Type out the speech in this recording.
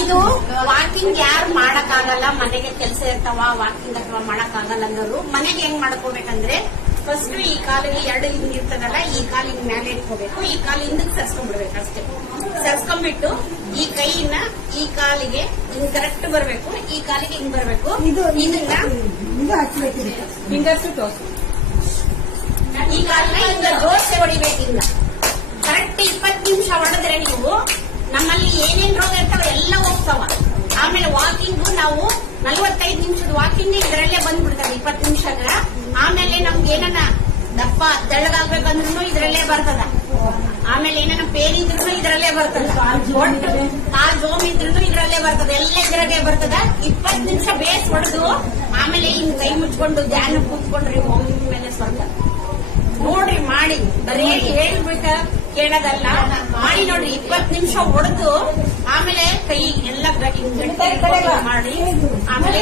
ಇದು ವಾಕಿಂಗ್ ಯಾರು ಮಾಡಕ್ಕಾಗಲ್ಲ, ಮನೆಗೆ ಕೆಲಸ ಇರ್ತಾವ, ವಾಕಿಂಗ್ ಅಥವಾ ಮಾಡಕ್ಕಾಗಲ್ಲ ಅನ್ನೋರು ಮನೆಗೆ ಹೆಂಗ್ ಮಾಡ್ಕೋಬೇಕಂದ್ರೆ ಫಸ್ಟ್ ಈ ಕಾಲಿಗೆ ಎರಡು ಹಿಂಗ್ ಇರ್ತದಲ್ಲ, ಈ ಕಾಲಿಗೆ ಮೇಲೆ ಇಟ್ಕೋಬೇಕು, ಈ ಕಾಲು ಹಿಂದಕ್ಕೆ ಸರ್ಸ್ಕೊಂಡ್ಬಿಡ್ಬೇಕು ಅಷ್ಟೇ. ಸರ್ಸ್ಕೊಂಡ್ಬಿಟ್ಟು ಈ ಕೈನ ಈ ಕಾಲಿಗೆ ಹಿಂಗ್ ಕರೆಕ್ಟ್ ಬರ್ಬೇಕು, ಈ ಕಾಲಿಗೆ ಹಿಂಗ್ ಬರ್ಬೇಕು. ಈ ಕಾಲನ್ನ ಹಿಂಗ ಜೋರ್ಸೆ ಹೊಡಿಬೇಕಿಲ್ಲ. ಕರೆಕ್ಟ್ 20 ನಿಮಿಷ ಹೊಡೆದ್ರೆ ನೀವು ನಮ್ಮಲ್ಲಿ ಏನೇನ್ ರೋಗ ಇರ್ತಾವ ಎಲ್ಲ ಹೋಗ್ತಾವ. ಆಮೇಲೆ ವಾಕಿಂಗ್ ನಾವು 45 ನಿಮಿಷದ ವಾಕಿಂಗ್ ಇದರಲ್ಲೇ ಬಂದ್ಬಿಡ್ತದೆ 20 ನಿಮಿಷದ. ಆಮೇಲೆ ನಮ್ಗೆ ಏನನ್ನ ದಪ್ಪ ತೆಳ್ಳಗಾಗ್ಬೇಕಂದ್ರೂ ಇದ್ರಲ್ಲೇ ಬರ್ತದ. ಆಮೇಲೆ ಏನನ್ನ ಪೇನ್ ಇದ್ರು ಇದ್ರಲ್ಲೇ ಬರ್ತದ, ಕಾಲ್ ಜೋಮ್ ಇದ್ರು ಇದ್ರಲ್ಲೇ ಬರ್ತದ, ಎಲ್ಲ ಇದ್ರಾಗೆ ಬರ್ತದ. 20 ನಿಮಿಷ ಬೇಸ್ ಹೊಡೆದು ಆಮೇಲೆ ಹಿಂಗ್ ಕೈ ಮುಚ್ಕೊಂಡು ಧ್ಯಾನ ಕೂತ್ಕೊಂಡ್ರಿ ಮೇಲೆ ಸ್ವಲ್ಪ ನೋಡ್ರಿ ಮಾಡಿ. ಬರೀ ಹೇಳ್ಬೇಕ ಕೇಳೋದಲ್ಲ, ಮಾಡಿ ನೋಡ್ರಿ. 20 ನಿಮಿಷ ಹೊಡೆದು ಆಮೇಲೆ ಕೈ ಎಲ್ಲ ಮಾಡಿ ಆಮೇಲೆ